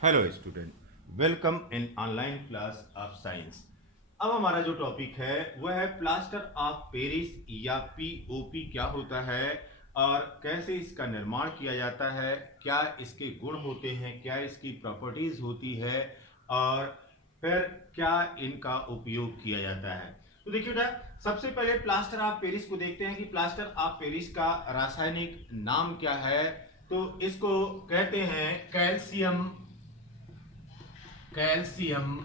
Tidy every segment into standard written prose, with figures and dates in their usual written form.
Hello student, welcome in online class of science. अब हमारा जो टॉपिक है वह है प्लास्टर ऑफ पेरिस या पीओपी क्या होता है और कैसे इसका निर्माण किया जाता है, क्या इसके गुण होते हैं, क्या इसकी प्रॉपर्टीज होती है और फिर क्या इनका उपयोग किया जाता है। तो देखिए बेटा, सबसे पहले प्लास्टर ऑफ पेरिस को देखते हैं कि प्लास्टर ऑफ पेरिस का रासायनिक नाम क्या है। तो इसको कहते हैं calcium calcium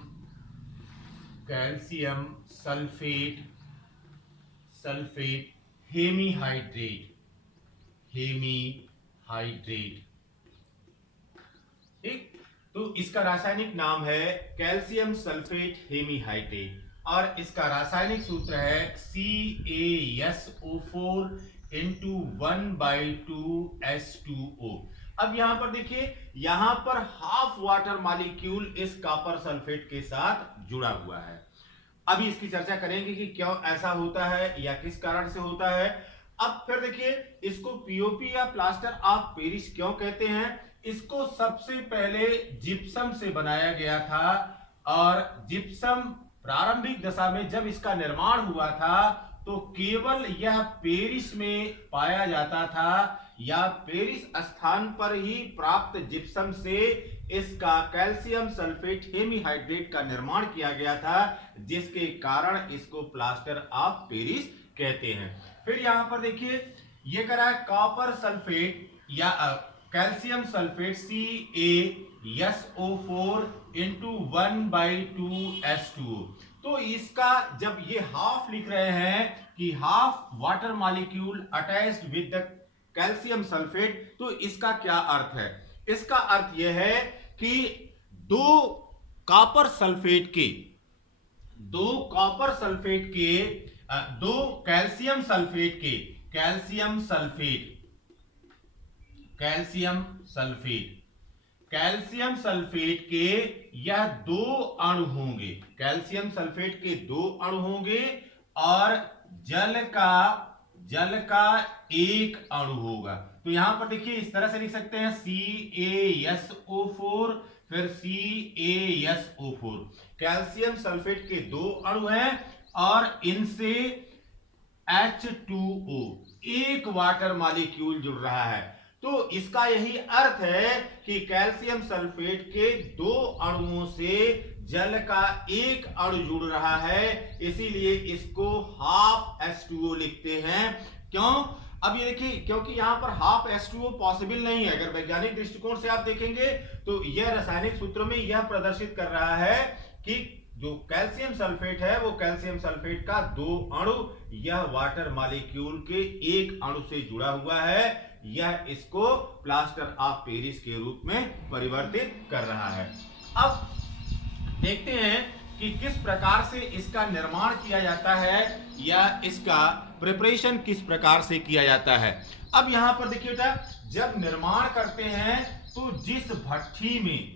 calcium sulphate sulphate hemihydrate. ठीक, तो इसका रासायनिक नाम है कैल्शियम सल्फेट हेमीहाइड्रेट और इसका रासायनिक सूत्र है CaSO4 इंटू 1/2S2O। अब यहां पर देखिए, यहां पर हाफ वाटर मॉलिक्यूल इस कॉपर सल्फेट के साथ जुड़ा हुआ है। अभी इसकी चर्चा करेंगे कि क्यों ऐसा होता है या किस कारण से होता है। अब फिर देखिए, इसको पीओपी या प्लास्टर ऑफ पेरिस क्यों कहते हैं। इसको सबसे पहले जिप्सम से बनाया गया था और जिप्सम प्रारंभिक दशा में जब इसका निर्माण हुआ था तो केवल यह पेरिस में पाया जाता था या पेरिस स्थान पर ही प्राप्त जिप्सम से इसका कैल्शियम सल्फेट हेमीहाइड्रेट का निर्माण किया गया था, जिसके कारण इसको प्लास्टर ऑफ पेरिस कहते हैं। फिर यहां पर देखिए, ये करा है कॉपर सल्फेट या calcium sulphate CaSO4 into 1/2S2O। तो इसका जब ये हाफ लिख रहे हैं कि half water molecule attached with the calcium sulphate, तो इसका क्या अर्थ है। इसका अर्थ यह है कि दो कॉपर सल्फेट के दो कॉपर सल्फेट के दो कैल्शियम सल्फेट के calcium sulphate calcium sulphate calcium sulphate के यह दो अणु होंगे। कैल्शियम सल्फेट के दो अणु होंगे और जल का एक अणु होगा। तो यहां पर देखिए, इस तरह से लिख सकते हैं CaSO4 फिर CaSO4। कैल्शियम सल्फेट के दो अणु हैं और इनसे H2O एक वाटर मॉलिक्यूल जुड़ रहा है। तो इसका यही अर्थ है कि कैल्शियम सल्फेट के दो अणुओं से जल का एक अणु जुड़ रहा है, इसीलिए इसको हाफ H2O लिखते हैं। क्यों? अब ये देखिए, क्योंकि यहां पर हाफ H2O पॉसिबल नहीं है। अगर वैज्ञानिक दृष्टिकोण से आप देखेंगे तो यह रासायनिक सूत्र में यह प्रदर्शित कर रहा है कि जो कैल्शियम सल्फेट है वो कैल्शियम सल्फेट का दो अणु यह वाटर मॉलिक्यूल के एक अणु से जुड़ा हुआ है, यह इसको प्लास्टर ऑफ पेरिस के रूप में परिवर्तित कर रहा है। अब देखते हैं कि किस प्रकार से इसका निर्माण किया जाता है या इसका प्रिपरेशन किस प्रकार से किया जाता है। अब यहां पर देखिए बेटा, जब निर्माण करते हैं तो जिस भट्ठी में